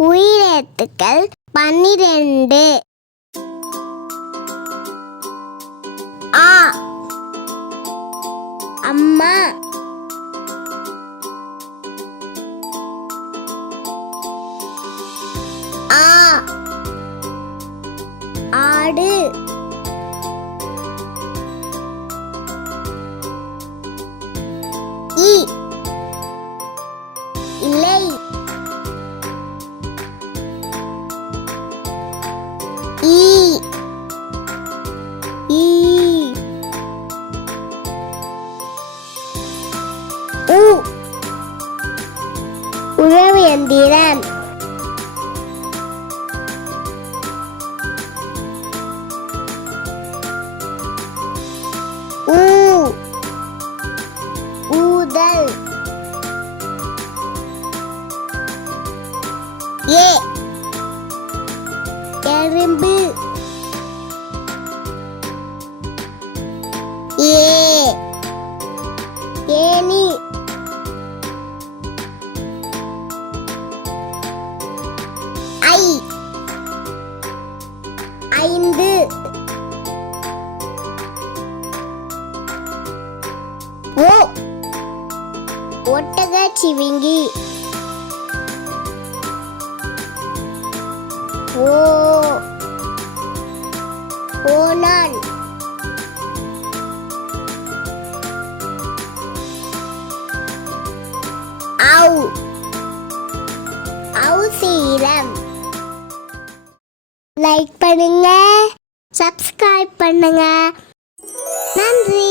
உயிரெழுத்துக்கள் 12. ஆ அம்மா. ஆ ஆடு. இ இலை. ஈ ஈ. உ உழவு எந்திரம். ஊ ஊதல். ஏ எறும்பு. ஏ ஏனி. ஐ 5. ஓ ஒட்டகச்சிவிங்கி. ஓ ஓநான். ஔ ஔசீரம். லைக் பண்ணுங்க, சப்ஸ்கிரைப் பண்ணுங்க. நன்றி.